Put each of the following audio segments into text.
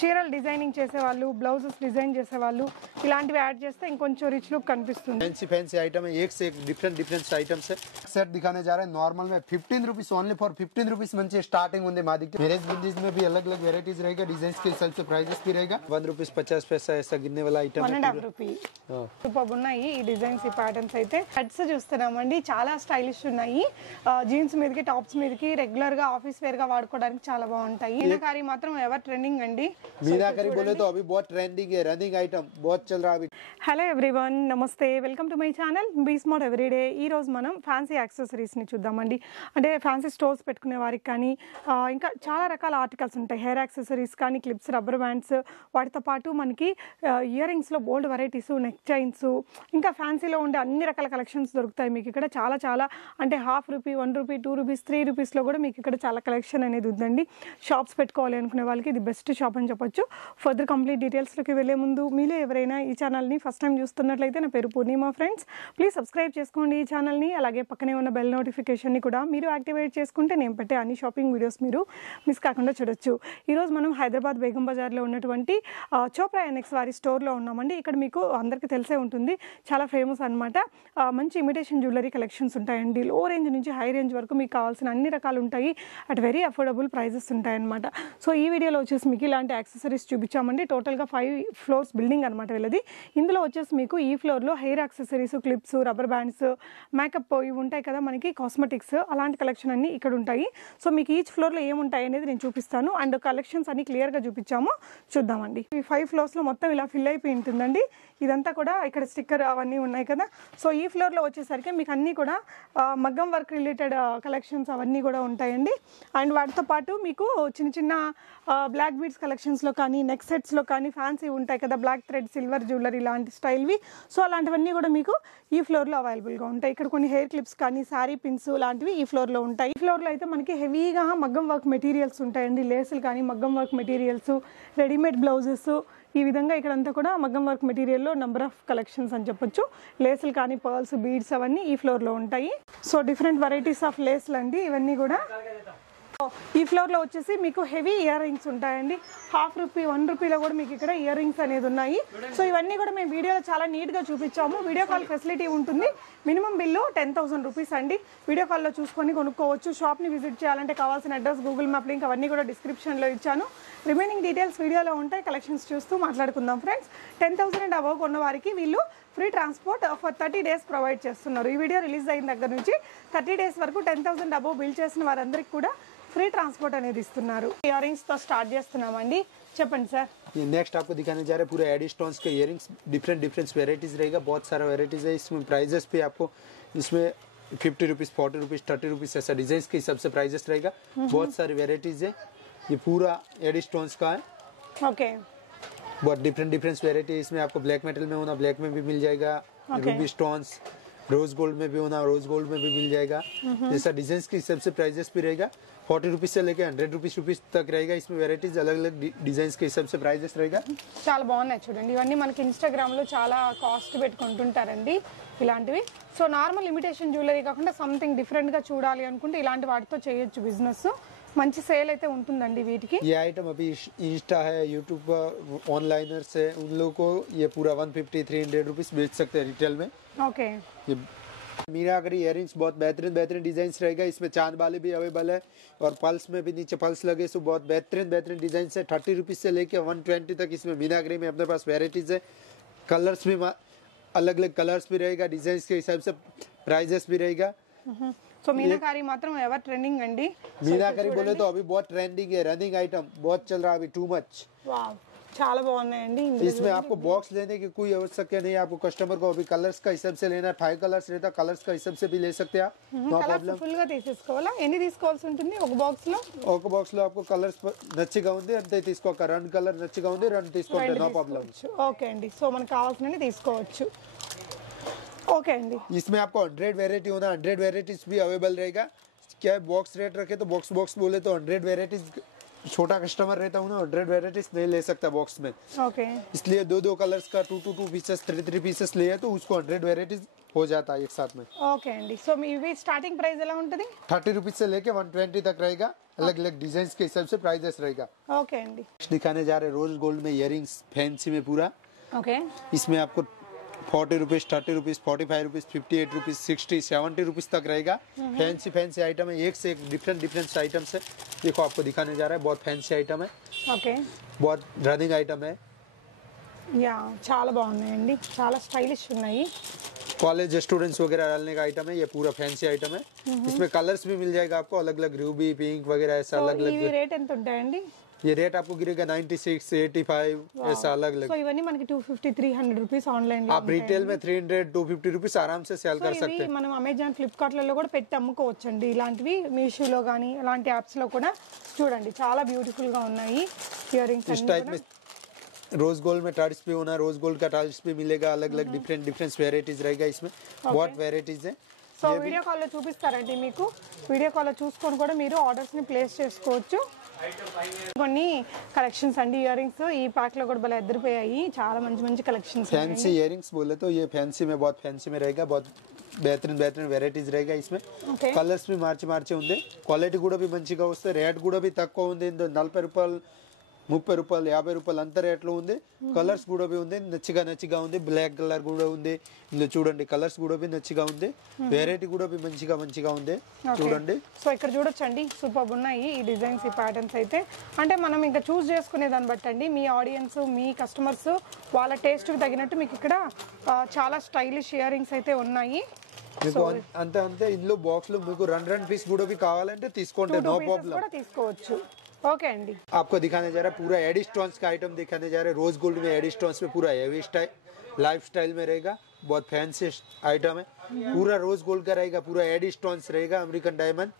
చీరలు డిజైనింగ్ చేసేవాళ్ళు, blouses design చేసేవాళ్ళు ఇలాంటివి యాడ్ చేస్తే ఇంకొంచెం రిచ్ లుక్ కనిపిస్తుంది. फैंसी फैंसी आइटम है, एक से एक डिफरेंट डिफरेंट आइटम्स है. सेट दिखाने जा रहे हैं नॉर्मल में 15 रुपीज ओनली फॉर 15 रुपीज मंचे स्टार्टिंग ఉంది మా దగ్గర. मैरिज बिंदीज में भी अलग अलग वेराइटीज रहेगा, डिजाइन के हिसाब से प्राइसेस भी रहेगा. 1 रुपीस 50 पैसा ऐसा गिनने वाला आइटम है. 1.5 రూపీ సూపర్ ఉన్నాయి ఈ డిజైన్స్, ఈ ప్యాటర్న్స్. అయితే కట్స్ చూస్తున్నామండి, చాలా స్టైలిష్ ఉన్నాయి. జీన్స్ మీదకి, టాప్స్ మీదకి రెగ్యులర్ గా ఆఫీస్ వేర్ గా వాడుకోవడానికి చాలా బాగుంటాయి. మీనాకరీ మాత్రం ఎవర్ ట్రెండింగ్ అండి. मीनाकारी बोले तो अभी बहुत ट्रेंडिंग है, रनिंग आइटम बहुत चल रहा है अभी. హలో ఎవ్రీవన్, నమస్తే, welcome to my channel be smart everyday. ఈ రోజు మనం ఫ్యాన్సీ యాక్సెసరీస్ ని చూద్దామండి. అంటే ఫ్యాన్సీ స్టోర్స్ పెట్టుకునే వారికి కానీ ఇంకా చాలా రకాల ఆర్టికల్స్ ఉంటాయి. హెయిర్ యాక్సెసరీస్ కానీ, క్లిప్స్, రబ్బర్ బ్యాండ్స్, వాటితో పాటు మనకి ఇయర్ రింగ్స్ లో బోల్డ్ వెరైటీస్, నెక్ చైన్స్, ఇంకా ఫ్యాన్సీలో ఉండే అన్ని రకాల కలెక్షన్స్ దొరుకుతాయి మీకు ఇక్కడ. చాలా చాలా అంటే ₹1, ₹1, ₹2, ₹3 లో కూడా మీకు ఇక్కడ చాలా కలెక్షన్ అనేది ఉందండి. షాప్స్ పెట్టుకోవాలి అనుకునే వాళ్ళకి ఇది బెస్ట్ షాప్ అని చెప్పొచ్చు. ఫర్దర్ కంప్లీట్ డీటెయిల్స్లోకి వెళ్ళే ముందు మీలో ఎవరైనా ఈ ఛానల్ని ఫస్ట్ టైం చూస్తున్నట్లయితే, నా పేరు పూర్ణిమ ఫ్రెండ్స్, ప్లీజ్ సబ్స్క్రైబ్ చేసుకోండి ఈ ఛానల్ని. అలాగే పక్కనే ఉన్న బెల్ నోటిఫికేషన్ని కూడా మీరు యాక్టివేట్ చేసుకుంటే నేను పెట్టే అన్ని షాపింగ్ వీడియోస్ మీరు మిస్ కాకుండా చూడొచ్చు. ఈరోజు మనం హైదరాబాద్ బేగం బజార్లో ఉన్నటువంటి చోప్రా ఎన్ఎక్స్ వారి స్టోర్లో ఉన్నామండి. ఇక్కడ మీకు అందరికీ తెలిసే ఉంటుంది, చాలా ఫేమస్ అనమాట. మంచి ఇమిటేషన్ జ్యువెలరీ కలెక్షన్స్ ఉంటాయండి. లో రేంజ్ నుంచి హై రేంజ్ వరకు మీకు కావాల్సిన అన్ని రకాలు ఉంటాయి. అట్ వెరీ అఫోర్డబుల్ ప్రైజెస్ ఉంటాయన్నమాట. సో ఈ వీడియోలో వచ్చేసి మీకు ఇలాంటి యాక్సెసరీస్ చూపించామండి. టోటల్గా 5 ఫ్లోర్స్ బిల్డింగ్ అనమాట వీళ్ళది. ఇందులో వచ్చేసి మీకు ఈ ఫ్లోర్లో hair accessories, clips, rubber bands, makeup ఇవి ఉంటాయి కదా మనకి, కాస్మెటిక్స్, అలాంటి కలెక్షన్ అన్ని ఇక్కడ ఉంటాయి. సో మీకు ఈచ్ ఫ్లోర్లో ఏముంటాయి అనేది నేను చూపిస్తాను. అండ్ కలెక్షన్స్ అన్ని క్లియర్గా చూపించాము, చూద్దామండి. ఈ 5 ఫ్లోర్స్లో మొత్తం ఇలా ఫిల్ అయిపోయి ఉంటుందండి. ఇదంతా కూడా ఇక్కడ స్టిక్కర్ అవన్నీ ఉన్నాయి కదా. సో ఈ ఫ్లోర్లో వచ్చేసరికి మీకు అన్నీ కూడా మగ్గం వర్క్ రిలేటెడ్ కలెక్షన్స్ అవన్నీ కూడా ఉంటాయండి. అండ్ వాటితో పాటు మీకు చిన్న చిన్న బ్లాక్ బీడ్స్ కలెక్షన్స్లో కానీ, నెక్ సెట్స్లో కానీ ఫ్యాన్సీ ఉంటాయి కదా, బ్లాక్ థ్రెడ్ సిల్వర్ జ్యువెలరీ లాంటి స్టైల్వి. సో అలాంటివన్నీ కూడా మీకు ఈ ఫ్లోర్లో అవైలబుల్గా ఉంటాయి. ఇక్కడ కొన్ని హెయిర్ క్లిప్స్ కానీ, శారీ పిన్స్ లాంటివి ఈ ఫ్లోర్లో ఉంటాయి. ఈ ఫ్లోర్లో అయితే మనకి హెవీగా మగ్గం వర్క్ మెటీరియల్స్ ఉంటాయండి. లేసులు కానీ, మగ్గం వర్క్ మెటీరియల్స్, రెడీమేడ్ బ్లౌజెస్, ఈ విధంగా ఇక్కడంతా కూడా మగ్గం వర్క్ మెటీరియల్లో నెంబర్ ఆఫ్ కలెక్షన్స్ అని చెప్పొచ్చు. లేసులు కానీ, పర్ల్స్, బీడ్స్ అవన్నీ ఈ ఫ్లోర్లో ఉంటాయి. సో డిఫరెంట్ వెరైటీస్ ఆఫ్ లేసులు అండి ఇవన్నీ కూడా. ఈ ఫ్లోర్లో వచ్చేసి మీకు హెవీ ఇయర్ రింగ్స్ ఉంటాయండి. ₹1, ₹1 కూడా మీకు ఇక్కడ ఇయర్ రింగ్స్ అనేది ఉన్నాయి. సో ఇవన్నీ కూడా మేము వీడియోలో చాలా నీట్గా చూపించాము. వీడియో కాల్ ఫెసిలిటీ ఉంటుంది. మినిమం బిల్లు ₹10,000 అండి. వీడియో కాల్లో చూసుకొని కొనుక్కోవచ్చు. షాప్ని విజిట్ చేయాలంటే కావాల్సిన అడ్రస్, గూగుల్ మ్యాప్ లింక్ అవన్నీ కూడా డిస్క్రిప్షన్లో ఇచ్చాను. రిమైనింగ్ డీటెయిల్స్ వీడియోలో ఉంటాయి. కలెక్షన్స్ చూస్తూ మాట్లాడుకుందాం ఫ్రెండ్స్. 10,000 అండ్ అబవ్ కొన్న వారికి వీళ్ళు free transport for 30 days provide చేస్తున్నారు. ఈ వీడియో రిలీజ్ అయిన దగ్గర నుంచి 30 days వరకు 10,000 అబవ్ బిల్ చేసిన వారందరికీ కూడా फ्री ट्रांसपोर्ट అనేది ఇస్తున్నారు. ఇయరింగ్స్ తో స్టార్ట్ చేస్తున్నామండి, చెప్పండి సార్. ये नेक्स्ट आपको दिखाने जा रहे हैं पूरा एडी स्टोन्स के इयरिंग्स, डिफरेंट डिफरेंट वेराइटीज रहेगा, बहुत सारा वेराइटीज है. इसमें प्राइजेस भी आपको इसमें 50 रुपीज, 40 रुपीज, 30 रुपीज ऐसा डिजाइन के हिसाब से प्राइजेस रहेगा. बहुत सारी वेराइटीज है. ये पूरा एडी स्टोन्स का है. ओके, बहुत डिफरेंट डिफरेंट वेराइटी. इसमें आपको ब्लैक मेटल में होना ब्लैक में भी मिल जाएगा, रूबी स्टोन्स, रोज गोल्ड में भी होना रोज गोल्ड में भी मिल जाएगा. जैसा डिजाइन के हिसाब से प्राइजेस भी रहेगा. 40 रुपीज से लेके 100 रुपीज तक रहेगा. इसमें वेराइटीज अलग अलग डिजाइन के हिसाब से प्राइजेस रहेगा. చాలా బాగున్నాయి చూడండి. ఇవన్నీ మనకి ఇన్స్టాగ్రామ్ లో చాలా కాస్ట్ పెట్టుకుంటుంటారండి ఇలాంటివి. సో నార్మల్ ఇమిటేషన్ జ్యువెలరీ కాకుండా సంథింగ్ డిఫరెంట్ గా చూడాలి అనుకుంటే ఇలాంటి వాటితో చేయొచ్చు బిజినెస్. మంచి సేల్ అయితే ఉంటుందండి వీటికి. ये आइटम अभी इंस्टा है, यूट्यूब पर ऑनलाइनर्स है, उन लोगों को ये पूरा 150-300 रुपीज बेच सकते हैं रिटेल में. ओके, ये मीनाकरी इयरिंग्स बहुत बेहतरीन बेहतरीन डिजाइन रहेगा. इसमें चांद वाले भी अवेलेबल है और पल्स में भी नीचे पल्स लगे. सो बहुत बेहतरीन बेहतरीन डिजाइन है. 30 रुपीज से लेके 120 तक इसमें मीनाकरी में अपने पास वेराइटीज है. कलर्स भी अलग अलग कलर्स भी रहेगा. डिजाइन के हिसाब से प्राइजेस भी रहेगा. సో మీనాకరీ మాత్రం ఎవర్ ట్రెండింగ్ అండి. मीनाकरी बोले तो अभी बहुत ट्रेंडिंग है, रनिंग आइटम बहुत चल रहा है अभी, टू मच. వావ్, చాలా బాగున్నాయండి. इसमें आपको बॉक्स लेने की कोई आवश्यकता नहीं है. आपको कस्टमर को अभी कलर्स का हिसाब से लेना है. 5 कलर्स रहता, कलर्स का हिसाब से भी ले सकते हैं आप, नो प्रॉब्लम. ఫుల్ గా తీసేసుకోవాలా? ఎన్ని తీసుకోవాల్సి ఉంటుంది ఒక బాక్స్ లో? ఒక బాక్స్ లో आपको कलर्स నచ్చిగా ఉంది అంతే తీసుకోక. 2 కలర్ నచ్చిగా ఉంది 2 తీసుకోండి, నో प्रॉब्लम. ఓకే అండి. సో మనకు కావాల్సినవి తీసుకోవచ్చు. ओके अंडी. इसमें आपको 100 वेराइटी होना, 100 वेराइटीज भी अवेलेबल रहेगा. क्या बॉक्स रेट रखे तो बॉक्स बोले तो 100 वेराइटीज छोटा कस्टमर रहता हूँ ना, 100 वेराइटीज नहीं ले सकता बॉक्स में, ఓకే इसलिए दो कलर्स का 2 पीसेस 3 पीसेस लिए तो उसको 100 वेराइटीज हो जाता है एक साथ में। ఓకే అండి. సో మీ ఇవి స్టార్టింగ్ ప్రైస్ ఎలా ఉంటుంది? 30 रुपीज से लेके 120 तक रहेगा, अलग अलग डिजाइन के हिसाब से प्राइजेस रहेगा। ఓకే అండి. दिखाने जा रहे रोज गोल्ड में इयरिंग्स फैंसी में पूरा, ఓకే इसमें आपको 40 rupees 30 rupees 45 rupees 58 rupees 60 70 rupees तक रहेगा। फैंसी फैंसी आइटम है, एक से एक डिफरेंट डिफरेंट आइटम्स है। देखो आपको दिखाने जा रहा है, बहुत फैंसी आइटम है, ఓకే बहुत रनिंग आइटम है। యా చాలా బాగున్నాయండి, చాలా స్టైలిష్ ఉన్నాయి. कॉलेज स्टूडेंट्स वगैरह डालने का आइटम है, ये पूरा फैंसी आइटम है। इसमें कलर्स भी मिल जाएगा आपको, अलग अलग रूबी पिंक वगैरह ऐसा సో अलग ఇవి अलग। రేట్ ఎంత ఉంటాయండి? ये रेट आपको गिरेगा 96 85 ऐसा अलग సో अलग। ఇవన్నీ మనకి 250-300 రూపీస్ ఆన్లైన్ లో आप रिटेल में 300 250 रुपीज आराम से सेल సో कर ఇవి सकते हैं। మనం అమెజాన్ ఫ్లిప్కార్ట్లలో కూడా పెట్టి అమ్ముకోవచ్చండి. ఇలాంటివి మీషోలో కానీ ఇలాంటి యాప్స్ లో కూడా చూడండి చాలా బ్యూటిఫుల్ గా ఉన్నాయి ఇయర్ రింగ్స్ इस टाइप में रोज गोल्ड में टाइल्स भी होना, रोज गोल्ड का टाइल्स भी मिलेगा, अलग अलग डिफरेंट डिफरेंट वेराइटीज रहेगा इसमें, बहुत वेराइटीज है। సో వీడియో కాల్లో చూపిస్తారండి మీకు, వీడిयो కాల్లో చూసుకొని కూడా మీరు ఆర్డర్స్ ని ప్లేస్ చేసుకోవచ్చు. కొన్ని కలెక్షన్స్ అండి ఇయర్ రింగ్స్ ఈ ప్యాక్ లో కూడా భలే అద్దరిపోయాయి, చాలా మంచి మంచి కలెక్షన్స్. फैंसी इयरिंग्स बोले तो ये फैंसी में बहुत फैंसी में रहेगा, बहुत बेहतरीन बेहतरीन वेराइटीज रहेगा इसमें। ఓకే కలర్స్ भी మార్చి మార్చి ఉంది, క్వాలిటీ కూడా भी మంచిగా వస్తాయి, రేట్ కూడా भी తక్కువ ఉంది. 40 రూపాయలు 30 రూపాయలు 50 రూపాయలు అంత రేట్లో ఉంది. కలర్స్ కూడా भी ఉంది, నచ్చిగా ఉంది. బ్లాక్ కలర్ కూడా ఉంది, ఇందులో చూడండి కలర్స్ కూడా भी నచ్చిగా ఉంది. వెరైటీ కూడా भी మంచిగా ఉంది చూడండి. సో ఇక్కడ చూడొచ్చండి సూపర్ ఉన్నాయి ఈ డిజైన్స్ ఈ ప్యాటర్న్స్ అయితే. అంటే మనం ఇంకా చూస్ చేసుకునే దాన్ని బట్టండి, మీ ఆడియన్స్ మీ కస్టమర్స్ వాళ్ళ టేస్ట్ కి తగినట్టు మీకు ఇక్కడ చాలా స్టైలిష్ ఇయర్ రింగ్స్ అయితే ఉన్నాయి. మీకు అంతే అంతే ఇందులో బాక్స్ లో మీకు రన్ పీస్ కూడా भी కావాలంటే తీసుకోండి, నో ప్రాబ్లం కూడా తీసుకోవచ్చు. ఓకే అండి. आपको दिखाने जा रहा है पूरा एडी स्टोन्स का आइटम दिखाने जा रहे हैं। रोज गोल्ड में एडी स्टोन्स में पूरा हेवी स्टाइल लाइफ स्टाइल में रहेगा, बहुत फैंसी आइटम है, पूरा रोज गोल्ड का रहेगा, पूरा एडी स्टोन्स रहेगा, अमेरिकन डायमंड।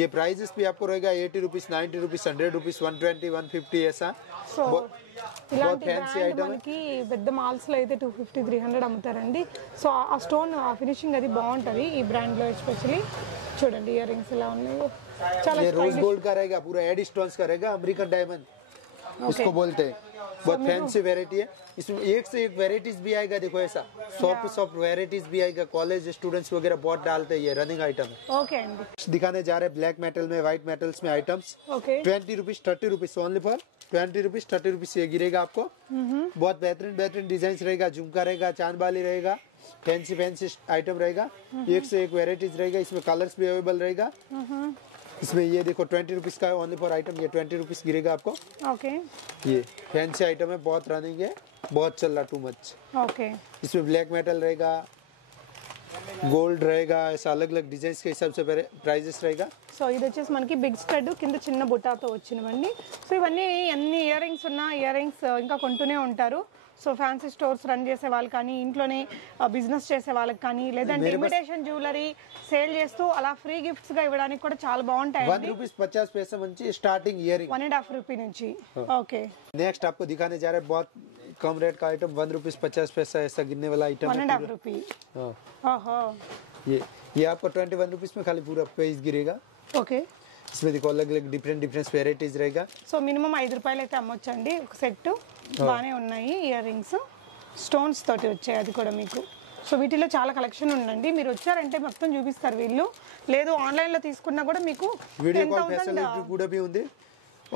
ये प्राइजेस भी आपको रहेगा 80 रुपीज 90 रुपीज 100 रुपीज 120 150 ऐसा। సో ఇలాంటి fancy బ్రాండ్ item. మనకి పెద్ద మాల్స్ లో అయితే 250-300 అమ్ముతారండి. సో ఆ స్టోన్ ఆ ఫినిషింగ్ అది బాగుంటది ఈ బ్రాండ్ లో ఎస్పెషల్లీ. చూడండి ఇయర్ రింగ్స్ ఎలా ఉన్నాయో, చాలా ये रोज गोल्ड का रहेगा, पूरा एडी स्टोन्स का रहेगा, अमेरिकन डायमंड इसको बोलते हैं। बहुत फैंसी वेराइटी है, इसमें एक से एक वेराइटीज भी आएगा। देखो ऐसा सॉफ्ट वेराइटीज भी आएगा, कॉलेज स्टूडेंट्स वगैरह बहुत डालते हैं, ये रनिंग आइटम है। ఓకే అండి. दिखाने जा रहे हैं ब्लैक मेटल में व्हाइट मेटल्स में items, okay 20 rupees 30 rupees only for 20 rupees 30 rupees ये गिरेगा आपको। बहुत बेहतरीन बेहतरीन डिजाइन रहेगा, झुमका रहेगा, चांद बाली रहेगा, फैंसी फैंसी आइटम रहेगा, एक से एक वेराइटीज रहेगा। इसमें कलर्स भी अवेलेबल रहेगा। इसमें ये देखो 20 रुपीज का है ओनली फॉर आइटम, ये 20 रुपीज गिरेगा आपको। ఓకే ये फैंसी आइटम है, बहुत रनिंग है, बहुत चल रहा टू मच। ఓకే इसमें ब्लैक मेटल रहेगा, गोल्ड रहेगा, ऐसा अलग अलग डिजाइन के हिसाब से प्राइजेस रहेगा। సో ఇది వచ్చేసి మనకి బిగ్ స్టడ్ కింద చిన్న బుటాతో వచ్చినవండి. సో ఇవన్నీ అన్ని ఇయర్ రింగ్స్ ఉన్న ఇయర్ రింగ్స్ ఇంకా కొంటూనే ఉంటారు. సో ఫ్యాన్సీ స్టోర్స్ రన్ చేసే వాళ్ళు కానీ, ఇంట్లోనే బిజినెస్ చేసే వాళ్ళకి కానీ, లేదంటే ఇమిటేషన్ జ్యువెలరీ సేల్ చేస్తూ అలా ఫ్రీ గిఫ్ట్స్ గా ఇవ్వడానికి కూడా చాలా బాగుంటాయి. 1 रुपीज 50 पैसे मंची स्टार्टिंग इयरिंग, 1.5 రూపీ నుంచి. ఓకే नेक्स्ट आपको दिखाने जा रहे हैं बहुत कम रेट का आइटम, 1 रुपीज 50 पैसा ऐसा गिरने वाला आइटम है 1.5 రూపీ. हाँ। ఓహో ये आपको 21 रुपीज में खाली पूरा पेज गिरेगा। ఓకే. इसमें देखो अलग अलग डिफरेंट डिफरेंट वेराइटीज रहेगा। సో మినిమం 5 రూపాయలు అయితే అమ్మొచ్చండి ఒక సెట్. బాగానే ఉన్నాయి ఇయర్ రింగ్స్, స్టోన్స్ తోటి వచ్చాయి అది కూడా మీకు. సో వీటిలో చాలా కలెక్షన్ ఉందండి, మీరు వచ్చారంటే మొత్తం చూపిస్తారు వీళ్ళు. లేదు ఆన్లైన్ లో తీసుకున్నా కూడా మీకు वीडियो कॉल 10,000 फैसिलिटी కూడా भी ఉంది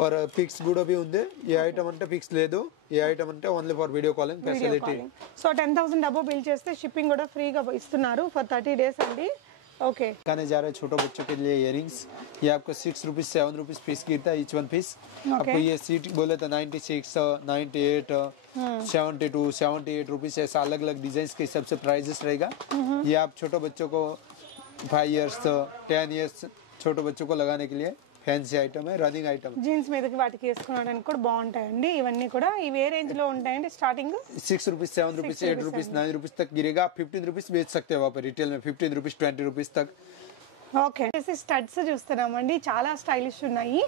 और फिक्स కూడా भी ఉంది। ఏ ఐటమ్ అంటే ఫిక్స్ లేదు, ఏ ఐటమ్ అంటే only for video calling facility. So 10,000 డబ్బు బిల్ చేస్తే షిప్పింగ్ కూడా ఫ్రీగా ఇస్తున్నారు ఫర్ 30 డేస్ అండి. ఓకే खाने जा रहे हैं छोटे बच्चों के लिए इयरिंग्स, ये आपको 6 रुपीज 7 रुपीज पीस गिरता है ईच वन पीस। आपको ये सीट बोले तो 96 98 72 78 रुपीज ऐसा अलग अलग डिजाइन के हिसाब से प्राइजेस रहेगा। ये आप छोटे बच्चों को 5 इयर्स 10 इयर्स छोटे बच्चों को लगाने के लिए फैंसी आइटम है, रनिंग आइटम है। జీన్స్ మీదకి వాటికి వేసుకోవడానికి కూడా బాగుంటాయండి. ఇవన్నీ కూడా ఇవి ఏ రేంజ్ లో ఉంటాయండి starting? 6 rupees 7 rupees 8 rupees 9 rupees तक गिरेगा। आप 15 रुपीज बेच सकते हैं वहाँ पर रिटेल में, 15 रुपीज 20 रुपीज तक। ఓకే స్టడ్స్ చూస్తున్నామండి, చాలా స్టైలిష్ ఉన్నాయి.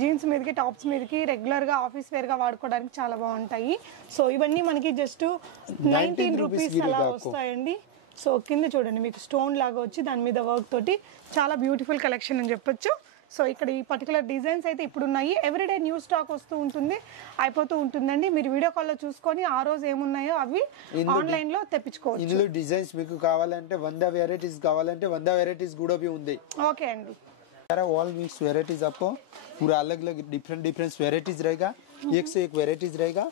జీన్స్ మీదకి టాప్స్ మీదకి రెగ్యులర్ గా ఆఫీస్ వేర్ గా వాడుకోవడానికి చాలా బాగుంటాయి. సో ఇవన్నీ మనకి జస్ట్ 19 రూపీస్ అలా వస్తాయండి. సో కింద చూడండి మీకు స్టోన్ లాగా వచ్చి దాని మీద వర్క్ తోటి చాలా బ్యూటిఫుల్ కలెక్షన్ అని చెప్పొచ్చు. సో ఇక్కడ ఈ పర్టికులర్ డిజైన్స్ అయితే ఇప్పుడు ఉన్నాయి. ఎవ్రీడే న్యూ స్టాక్ వస్తూ ఉంటుంది, అయిపోతూ ఉంటుందండి. మీరు వీడియో కాల్లో చూసుకొని ఆ రోజు ఏమున్నాయో అవి ఆన్లైన్లో తెప్పించుకోవచ్చు. ఇందులో డిజైన్స్ మీకు కావాలంటే 100 వెరైటీస్ కావాలంటే 100 వెరైటీస్ కూడా ఉంది. ఓకే అండి. ऑल मिक्स वेराइटीज आपको पूरा अलग अलग डिफरेंट वेराइटीज रहेगा. एक से एक वेराइटीज रहेगा.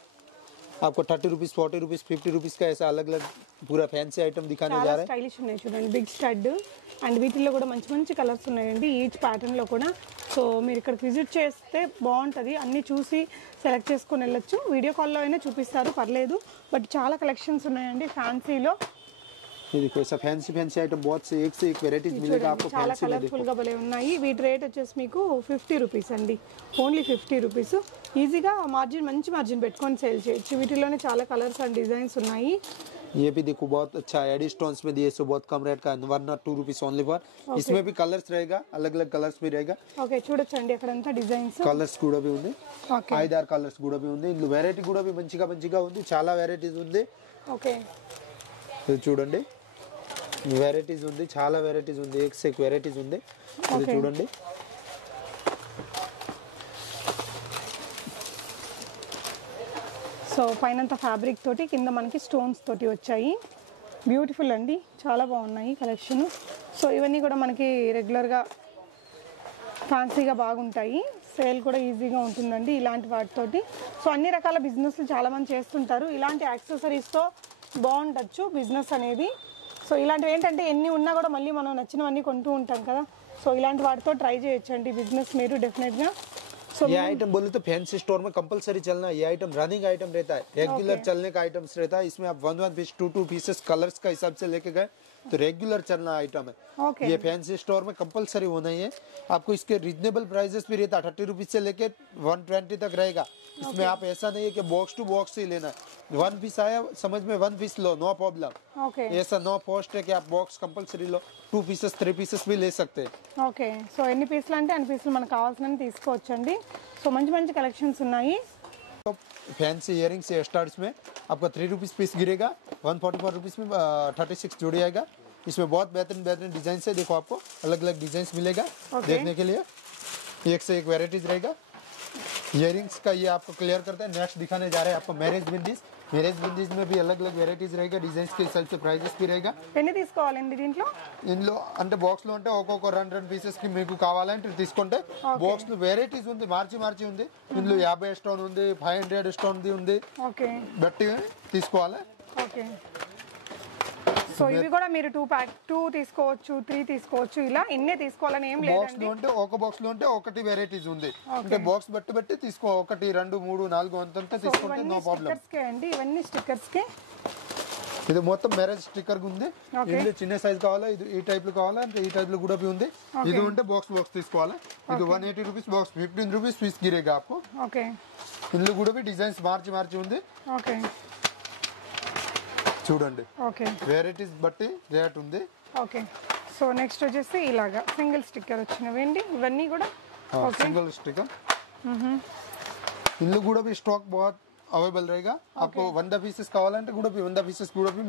आपको 30 रुपीज 40 रुपीज 50 रुपीज का ऐसा अलग अलग पूरा फैंसी आइटम दिखाने जा रहे हैं. స్టైలిష్ ఉన్నాయి చూడండి, బిగ్ స్టడ్ అండ్ వీటిల్లో కూడా మంచి మంచి కలర్స్ ఉన్నాయండి ఈచ్ ప్యాటర్న్ లో కూడా. సో మీరు ఇక్కడికి విజిట్ చేస్తే బాగుంటుంది, అన్ని చూసి సెలెక్ట్ చేసుకొని వెళ్ళొచ్చు. వీడియో కాల్లో అయినా చూపిస్తారు, పర్లేదు. బట్ చాలా కలెక్షన్స్ ఉన్నాయండి ఫ్యాన్సీలో. ये देखो ऐसा फैंसी फैंसी आइटम बहुत से एक वेराइटीज मिलेगा आपको. చాలా కలర్ఫుల్ గా భలే ఉన్నాయి. వీటి రేట్ వచ్చేసి మీకు 50 రూపీస్ అండి, ఓన్లీ 50 రూపీస్. ఈజీగా మార్జిన్, మంచి మార్జిన్ పెట్టుకొని సేల్ చేయొచ్చు. వీటిలోనే చాలా కలర్స్ అండ్ డిజైన్స్ ఉన్నాయి. ये भी देखो बहुत अच्छा एडी स्टोन्स में दिए, सो बहुत कम रेट का 102 रुपीस ओनली फॉर. इसमें भी कलर्स रहेगा, अलग अलग कलर्स भी रहेगा. ఓకే చూడొచ్చండి అక్కడంతా డిజైన్స్, కలర్స్ కూడా भी ఉంది. ఓకే 5-6 కలర్స్ కూడా भी ఉంది. ఇందులో వెరైటీ కూడా भी మంచిగా ఉంది, చాలా వెరైటీస్ ఉంది. ఓకే ఇది చూడండి, వెరైటీస్ ఉంది, చాలా వెరైటీస్ ఉంది, एक से एक వెరైటీస్ ఉంది. ఇది చూడండి. సో పైనంతా ఫ్యాబ్రిక్ తోటి, కింద మనకి స్టోన్స్ తోటి వచ్చాయి. బ్యూటిఫుల్ అండి, చాలా బాగున్నాయి కలెక్షన్. సో ఇవన్నీ కూడా మనకి రెగ్యులర్గా ఫ్యాన్సీగా బాగుంటాయి, సేల్ కూడా ఈజీగా ఉంటుందండి ఇలాంటి వాటితోటి. సో అన్ని రకాల బిజినెస్లు చాలామంది చేస్తుంటారు, ఇలాంటి యాక్సెసరీస్తో బాగుండొచ్చు బిజినెస్ అనేది. సో ఇలాంటివి ఏంటంటే ఎన్ని ఉన్నా కూడా మళ్ళీ మనం నచ్చినవన్నీ కొంటూ ఉంటాం కదా. సో ఇలాంటి వాటితో ట్రై చేయొచ్చండి బిజినెస్ మీరు డెఫినెట్గా. సో ये आइटम बोले तो फैंसी स्टोर में कंपलसरी चलना. ये आइटम रनिंग आइटम रहता है, रेगुलर चलने का आइटम्स रहता है. इसमें आप 1 पीस 2 पीसेस कलर्स का हिसाब से लेके गए तो रेगुलर चलना आइटम है. ओके ये फैंसी स्टोर में कंपलसरी होना ही है. आपको इसके रीजनेबल प्राइसेस भी रहता है, 30 रुपीज से लेके 120 तक रहेगा. इसमें आप ऐसा नहीं है कि बॉक्स टू बॉक्स ही लेना है. 1 पीस आया समझ में 1 पीस लो, नो प्रॉब्लम. ఓకే ऐसा नो पोस्ट है कि आप बॉक्स कंपलसरी लो. 2 पीसेस 3 पीसेस भी ले सकते हैं. ఓకే సో ఎన్ని పీసులు అంటే అన్ని పీసులు మనకు కావాల్సినవి తీసుకోవచ్చండి. సో మంచి మంచి కలెక్షన్స్ ఉన్నాయి. तो फैंसी इयरिंग्स से स्टार्ट में आपका 3 रुपीज पीस गिरेगा. 144 रुपीज में 36 जोड़ी आएगा. इसमें बहुत बेहतरीन डिजाइन है. देखो आपको अलग अलग डिजाइन मिलेगा देखने के लिए. एक से एक वेराइटीज रहेगा. इयरिंग्स का ये आपको क्लियर करता है. नेक्स्ट दिखाने जा रहे हैं आपको मैरिज बिंदीज में भी अलग अलग वेराइटीज रहेगा. डिजाइन के हिसाब से प्राइजेस भी रहेगा. ఎన్ని తీసుకోవాలండి దీంట్లో? ఇందులో అంటే బాక్స్ లో అంటే ఒక్కొక్క 2 పీసెస్ కి మీకు కావాలంటే తీసుకుంటే బాక్స్ లో వెరైటీస్ ఉంది, మార్చి ఉంది. ఇందులో 50 స్టోన్ ఉంది, 500 స్టోన్ ఉంది. ఓకే బట్టి తీసుకోవాలి. ఓకే సో ఇవి కూడా మీరు 2 తీసుకోవచ్చు, 3 తీసుకోవచ్చు, ఇలా ఇన్నే తీసుకోవాలని ఏం బాక్స్ లేదండి. లో ఉంటే ఒక బాక్స్ లో ఉంటే ఒకటి వెరైటీస్ ఉంది. అంటే బాక్స్ బట్టి తీసుకో, 1 2 3 4 అంతంతా తీసుకుంటే నో ప్రాబ్లం. స్టిక్కర్స్ కే అండి, ఇవన్నీ స్టిక్కర్స్ కే. ఇది మొత్తం మ్యారేజ్ స్టిక్కర్ ఉంది. ఇందులో చిన్న సైజ్ కావాలా, ఇది ఈ టైప్ లో కావాలా అంటే ఈ టైప్ లో కూడా ఉంది. ఇది ఉంటే బాక్స్ తీసుకోవాలా. ఇది 180 రూపీస్ బాక్స్, 15 రూపీస్ పీస్ గిరేగా आपको. ఓకే ఇందులో కూడా డిజైన్స్ మార్చి ఉంది. ఓకే చూడండి, ఓకే వెరైటీస్ బట్టి రేట్ ఉంది. ఓకే సో నెక్స్ట్ వచ్చేసి ఇలాగా సింగిల్ స్టిక్కర్ వచ్చినవేండి ఇవన్నీ కూడా. Single sticker. इनलो కూడా भी स्टॉक बहुत अवेलेबल रहेगा. आपको 100 पीसेस कावालंटे కూడా भी 100 पीसेस కూడా भी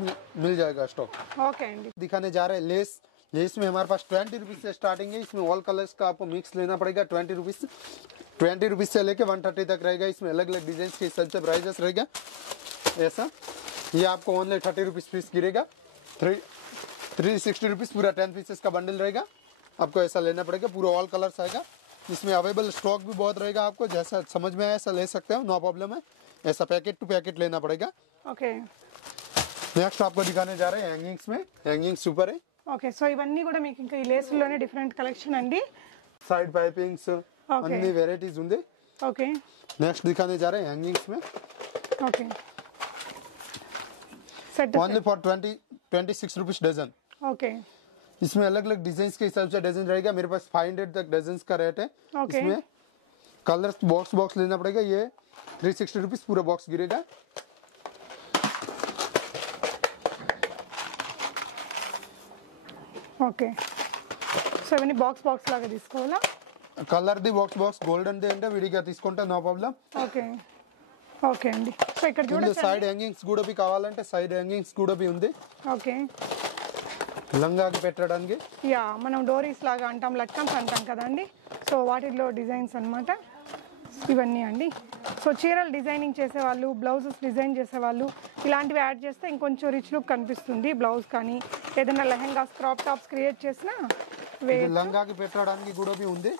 मिल जाएगा स्टॉक. ఓకే అండి. दिखाने जा रहे हैं लेस में हमारे पास 20 रुपीज से स्टार्टिंग है. इसमें ऑल कलर्स का आपको मिक्स लेना पड़ेगा. 20 रुपीज से लेके 130 तक रहेगा. इसमें अलग अलग डिजाइन के हिसाब से प्राइजेस रहेगा. ऐसा ये आपको ओनली 30 रुपीज पीस गिरेगा. 360 रुपीज पूरा 10 पीसेस का बंडल रहेगा. आपको ऐसा लेना पड़ेगा. पूरा ऑल कलर्स आएगा. इसमें अवेलेबल स्टॉक भी बहुत रहेगा. आपको जैसा समझ में आए ऐसा ले सकते हो, नो प्रॉब्लम है. ऐसा पैकेट टू पैकेट लेना पड़ेगा. ఓకే नेक्स्ट आपको दिखाने जा रहे हैं हैंगिंग्स में. हैंगिंग्स ऊपर है. ఓకే సో ఇవన్నీ కూడా మీకు ఇంకా ఈ లేసుల్లోనే డిఫరెంట్ కలెక్షన్ అండి. साइड पाइपिंग्स अन्नी वेराइटीज ఉంది. ఓకే नेक्स्ट दिखाने जा रहे हैं हैंगिंग्स में. Okay set only for 26 rupees dozen. Okay इसमें अलग अलग डिजाइन के हिसाब से डजन रहेगा. मेरे पास 500 तक डजन का रेट है. ओके। इसमें कलर बॉक्स लेना पड़ेगा. ये 360 रुपीज पूरा बॉक्स गिरेगा. ఓకే సో ఇవన్నీ బాక్స్ లాగా తీసుకోవాలా? Colour the box golden the అంటే విడిగా తీసుకుంటే నో ప్రాబ్లం. ఓకే ఓకే అండి. సో ఇక్కడ ఇందులో చూడండి సైడ్ హ్యాంగింగ్స్ కూడా भी కావాలంటే సైడ్ హ్యాంగింగ్స్ కూడా भी ఉంది. ఓకే లంగాకి పెట్టడానికి. యా మనం డోరీస్ లాగా అంటాం, లట్కన్స్ అంటాం కదండి. సో సో వాటిల్లో డిజైన్స్ అన్నమాట ఇవన్నీ అండి. సో చీరలు డిజైనింగ్ చేసేవాళ్ళు, బ్లౌజెస్ డిజైన్ చేసేవాళ్ళు ఇలాంటివి యాడ్ చేస్తే ఇంకొంచెం రిచ్ లుక్ కనిపిస్తుంది. బ్లౌజ్ కానీ ఏదైనా లెహెంగాస్, క్రాప్ టాప్స్ క్రియేట్ చేసినా లంగాకి పెట్టడానికి కూడా ఉంది.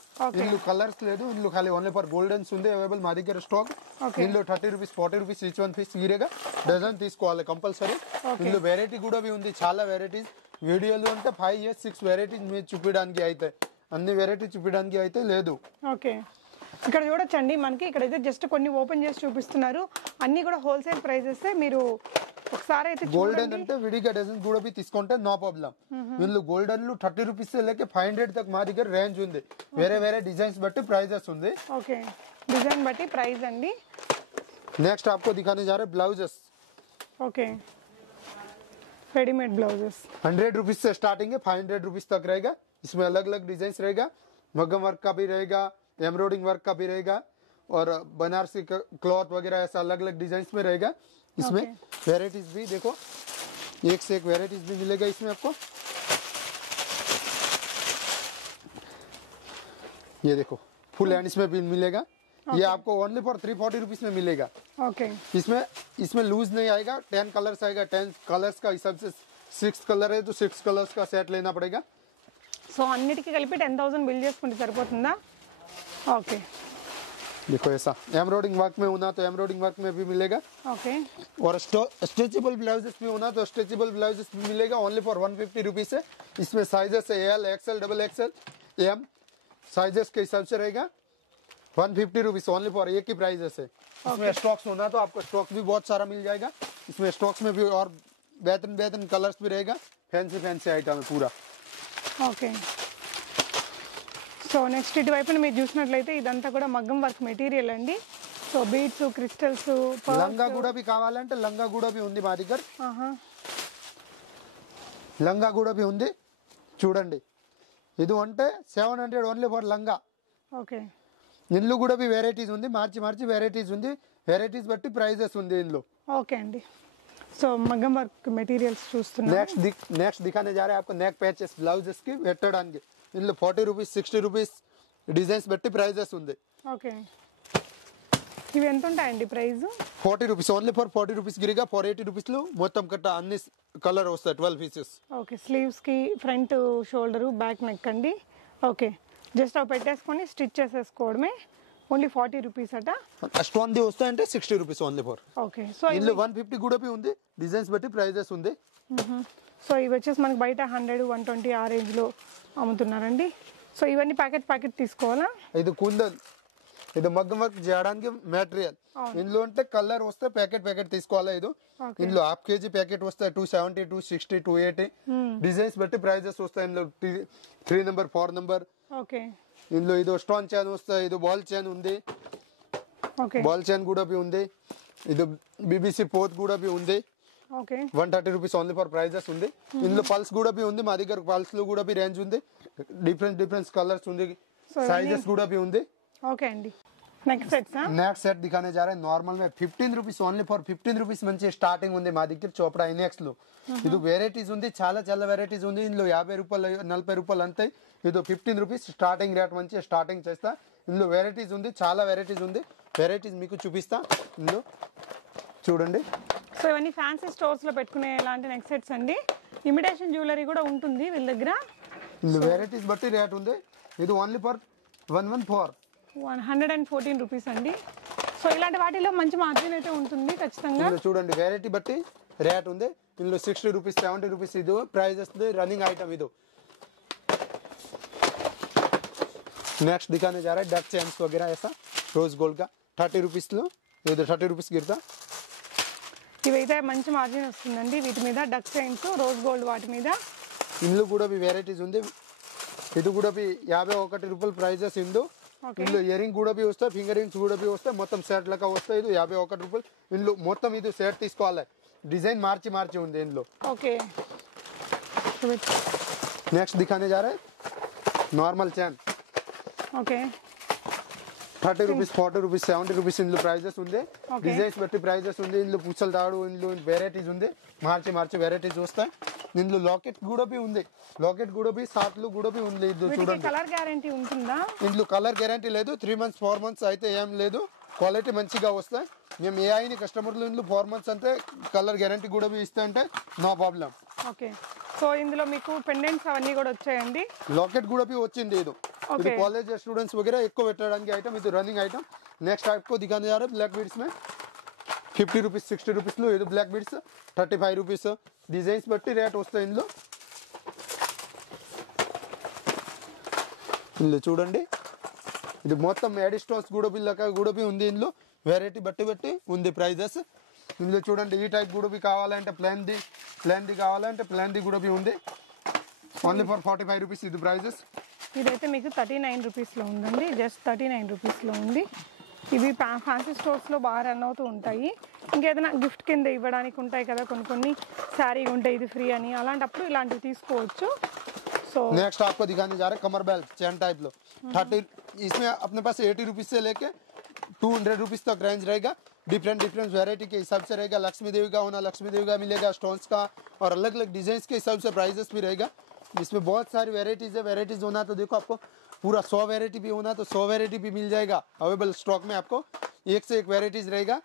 ఇందులో కలర్స్ లేదు, ఇందులో ఖాళీ ఓన్లీ ఫర్ గోల్డెన్స్ ఉంది అవైలబుల్ మా దగ్గర స్టాక్. ఇందులో 30 rupees 40 rupees each one piece గిరేగా డజన్ తీసుకోవాలి కంపల్సరీ. ఇందులో వెరైటీ కూడా ఉంది, చాలా వెరైటీస్. వీడియోలు అంటే 5 years 6 వెరైటీస్ మీరు చూపించడానికి అయితే, అన్ని వెరైటీ చూపించడానికి అయితే లేదు. ఓకే, ఇక్కడ చూడొచ్చండి మనకి ఇక్కడైతే జస్ట్ కొన్ని ఓపెన్ చేసి చూపిస్తున్నారు. అన్ని కూడా హోల్సేల్ ప్రైజెస్. మీరు ఒకసారి అయితే గోల్డెన్ అంటే విడిగా డజన్ కూడా తీసుకుంటే నో ప్రాబ్లం. వీళ్ళు గోల్డెన్ 30 రూపీస్ లేక 500 తక్ మా దగ్గర రేంజ్ ఉంది. వేరే వేరే డిజైన్స్ బట్టి ప్రైజెస్ ఉంది. ఓకే, డిజైన్ బట్టి ప్రైస్ అండి. नेक्स्ट आपको दिखाने जा रहे हैं blouses. Okay, readymade blouses 100 rupees से स्टार्टिंग है, 500 रुपीज तक रहेगा. इसमें अलग अलग डिजाइन रहेगा, मगम वर्क का भी रहेगा, एम्ब्रॉयडिंग वर्क का भी रहेगा और बनारसी क्लॉथ वगैरह ऐसा अलग अलग डिजाइन में रहेगा. इसमें वेराइटीज भी देखो, एक से एक वेराइटीज भी मिलेगा इसमें आपको. ये देखो फुल हैंड इसमें भी मिलेगा. ये आपको ओनली फॉर 340 रुपीज में मिलेगा. ओके, इसमें लूज नहीं आएगा, 10 कलर्स आएगा. 10 कलर्स का हिसाब से 6 कलर है तो 6 कलर्स का सेट लेना पड़ेगा. సో అన్నిటికీ కలిపి 10,000 బిల్ చేసుకుంటే సరిపోతుందా? ఓకే, देखो ऐसा एम्ब्रॉयडिंग वर्क में होना तो एम्ब्रॉयडिंग वर्क में भी मिलेगा. ఓకే, और स्ट्रेचेबल ब्लाउजेस भी होना तो स्ट्रेचेबल ब्लाउजेस भी मिलेगा. ओनली फॉर 150 रुपीज है. इसमें साइजेस है L, XL, double XL, M sizes के हिसाब से रहेगा. 150 रुपीज ओनली फॉर एक ही प्राइजेस है. इसमें स्टॉक्स होना तो आपको स्टॉक भी बहुत सारा मिल जाएगा. इसमें स्टॉक्स में भी और बेहतरीन बेहतरीन कलर्स भी रहेगा. फैंसी आइटम है पूरा. ఓకే. సో నెక్స్ట్ ఇటువైపున మీరు చూసినట్లయితే ఇదంతా కూడా మగ్గం వర్క్ మెటీరియల్ అండి. సో బీడ్స్, క్రిస్టల్స్, లంగా కూడా भी కావాలంటే లంగా కూడా भी ఉంది మా దగ్గర. లంగా కూడా भी ఉంది చూడండి. ఇది అంటే 700 ఓన్లీ ఫర్ లంగా. ఓకే, ఇందులో కూడా भी వెరైటీస్ ఉంది, మార్చి వెరైటీస్ ఉంది. వెరైటీస్ బట్టి ప్రైజెస్ ఉంది ఇందులో. ఓకే అండి. సో మగ్గం వర్క్ మెటీరియల్స్ చూస్తున్నాం. नेक्स्ट दिखाने जा रहे हैं आपको नेक पैचेस ब्लाउजेस की పెట్టడానికి. ఇందులో 40 రూపీస్ 60 రూపీస్ డిజైన్స్ బట్టి ప్రైజెస్ ఉంది. ఓకే, ఇవి ఎంత ఉంటాయండి price? 40 rupees only for 40 rupees గిరిగా 480 రూపీస్ లో మొత్తం కట్ట అన్ని కలర్ వస్తాయి 12 పీసెస్. ఓకే, స్లీవ్స్ కి ఫ్రంట్ షోల్డర్ బ్యాక్ నెక్ అండి. ఓకే, జస్ట్ అవి పెట్టేసుకొని స్టిచ్ చేసేసుకోవడమే. ఓన్లీ 40 రూపీస్ అట. స్టోన్ ది వస్తాయంటే 60 rupees only for. Okay, so ఇందులో 150 కూడా ఉంది. డిజైన్స్ బట్టి ప్రైజెస్ ఉంది. సో ఇవి వచ్చేసి మనకి బయట 100, 120 ఆ రేంజ్ లో అమ్ముతున్నారండి. సో ఇవన్నీ ప్యాకెట్ తీసుకోవాలా? ఇది కుందన్, ఇది మగ్గం వర్క్ చేయడానికి మెటీరియల్. ఇందులో అంటే కలర్ వస్తే ప్యాకెట్ తీసుకోవాలా. ఇది ఇందులో హాఫ్ కేజీ ప్యాకెట్ వస్తాయి 270, 260, 280 డిజైన్స్ బట్టి ప్రైజెస్ వస్తాయి. ఇందులో 3 నెంబర్ 4 నెంబర్. ఓకే, ఇందులో ఇది స్టోన్ చైన్ వస్తాయి, ఇది బాల్ చైన్ ఉంది. ఓకే, బాల్ చైన్ కూడా ఉంది. ఇది బీబీసీ పోత్ కూడా ఉంది. Okay, 130 rupees only for prices ఉంది. ఇందులో పల్స్ కూడా ఉంది మా దగ్గర. పల్స్ లో కూడా రేంజ్ ఉంది, డిఫరెంట్ కలర్స్ ఉంది, సైజెస్ కూడా ఉంది. ఓకే అండి. నెక్స్ట్ సెట్ दिखाने जा रहे हैं नॉर्मल में 15 రూపీస్ ఓన్లీ ఫర్ 15 రూపీస్ మంచి స్టార్టింగ్ ఉంది మా దగ్గర చోపడా ఇనెక్స్ లో. ఇది వెరైటీస్ ఉంది, చాలా వెరైటీస్ ఉంది. ఇందులో 50 రూపాయలు 40 రూపాయలు అంతే. ఇది 15 రూపీస్ స్టార్టింగ్ రేట్ మంచి స్టార్టింగ్ చేస్తా. ఇందులో వెరైటీస్ ఉంది, చాలా వెరైటీస్ ఉంది. వెరైటీస్ మీకు చూపిస్తా. ఇందులో చూడండి. సో ఇవన్నీ ఫ్యాన్సీ స్టోర్స్ లో పెట్టుకునే ఇలాంటి నెక్ సెట్స్ అండి. ఇమిటేషన్ జ్యువెలరీ కూడా ఉంటుంది వీళ్ళ దగ్గర. ఇందులో వెరైటీస్ బట్టి రేట్ ఉంది. ఇది ఓన్లీ ఫర్ 114 రూపీస్ అండి. సో ఇలాంటి వాటిలో మంచి మార్జిన్ అయితే ఉంటుంది ఖచ్చితంగా. చూడండి వెరైటీ బట్టి రేట్ ఉంది. ఇందులో 60 రూపీస్ 70 రూపీస్ ఇది ప్రైస్ వస్తుంది. రన్నింగ్ ఐటమ్ ఇది. नेक्स्ट दिखाने जा रहा है डक चेन्स वगैरह ऐसा रोज गोल्ड का 30 रुपीस లో. ఇది 30 రూపీస్ గిర్తా. ఇవైతే మంచి మార్జిన్ వస్తుందండి వీటి మీద. డక్ చైన్స్, రోజ్ గోల్డ్ వాటి మీద. ఇందులో కూడా వెరైటీస్ ఉంది. ఇది కూడా 51 రూపాయల ప్రైజెస్ ఇందు. ఇందులో ఇయర్ రింగ్ కూడా వస్తాయి, ఫింగర్ రింగ్స్ కూడా వస్తాయి. మొత్తం సెట్ లెక్క వస్తాయి. ఇది 51 రూపాయలు. ఇందులో మొత్తం ఇది సెట్ తీసుకోవాలి. డిజైన్ మార్చి ఉంది ఇందులో. ఓకే, नेक्स्ट दिखाने जा रहे हैं नॉर्मल चैन. ఓకే, 30 రూపీస్ 40 రూపీస్ 70 రూపీస్ ఇందులో ప్రైజెస్ ఉంది. డిజైన్స్ బట్టి ప్రైజెస్ ఉంది. ఇందులో పుచ్చల తాడు, ఇందులో వెరైటీస్ ఉంది. మార్చి వెరైటీస్ వస్తాయి. ఇందులో లాకెట్ కూడా ఉంది, లాకెట్ కూడా సాట్లు కూడా ఉంది. ఇది వీటికి చూడండి, కలర్ గ్యారంటీ ఉంటుందా? ఇందులో కలర్ గ్యారంటీ లేదు. 3 months 4 months అయితే ఏం లేదు, క్వాలిటీ మంచిగా వస్తాయి. మేము ఏఐని కస్టమర్లు ఇందులో 4 months అంటే కలర్ గ్యారంటీ కూడా ఇస్తా అంటే నో ప్రాబ్లం. ఓకే, సో ఇందులో మీకు పెండెంట్స్ అవన్నీ కూడా వచ్చాయండి. లాకెట్ కూడా వచ్చింది. ఇది कॉलेज स्टूडेंट्स वगैरह ఎక్కువ పెట్టడానికి ఐటమ్, ఇది రన్నింగ్ ఐటమ్. नेक्स्ट आपको दिखाने जा रहे हैं ब्लैक बीड्स में 50 rupees 60 rupees లో ఇది బ్లాక్ బీడ్స్ 35 rupees. డిజైన్స్ బట్టి రేట్ వస్తాయి ఇందులో. ఇందులో చూడండి, ఇది మొత్తం యాడ్ స్టోన్స్ కూడా ఉంది. ఇందులో వెరైటీ బట్టి ఉంది ప్రైజెస్. ఇందులో చూడండి, ఈ టైప్ కూడా కావాలంటే ప్లాన్ది కావాలంటే ప్లాన్ది కూడా ఉంది. ఓన్లీ ఫర్ 45 rupees ఇది ప్రైజెస్. ఇదైతే మీకు 39 రూపీస్లో ఉందండి, జస్ట్ 39 రూపీస్లో ఉంది. ఇవి ఫ్యాన్సీ స్టోర్స్లో బాగా రన్ అవుతూ ఉంటాయి. ఇంకేదైనా గిఫ్ట్ కింద ఇవ్వడానికి ఉంటాయి కదా కొన్ని శారీ ఉంటాయి ఇది ఫ్రీ అని, అలాంటప్పుడు ఇలాంటివి తీసుకోవచ్చు. సో नेक्स्ट आपको दिखाने जा रहे हैं कमर बेल्ट चैन टाइप लो 30, इसमें अपने पास 80 rupees से लेके 200 rupees तक रेंज रहेगा. डिफरेंट वेराइटी के हिसाब से रहेगा. लक्ष्मी देवी का होना लक्ष्मी देवी का मिलेगा, स्टोन्स का और अलग अलग डिजाइन के हिसाब से प्राइजेस भी रहेगा. इसमें बहुत सारी वेराइटीज है. वेराइटीज होना तो देखो आपको पूरा 100 वेराइटी भी होना तो 100 वेराइटी भी मिल जाएगा. अवेलेबल स्टॉक में आपको एक से एक वेराइटीज रहेगा.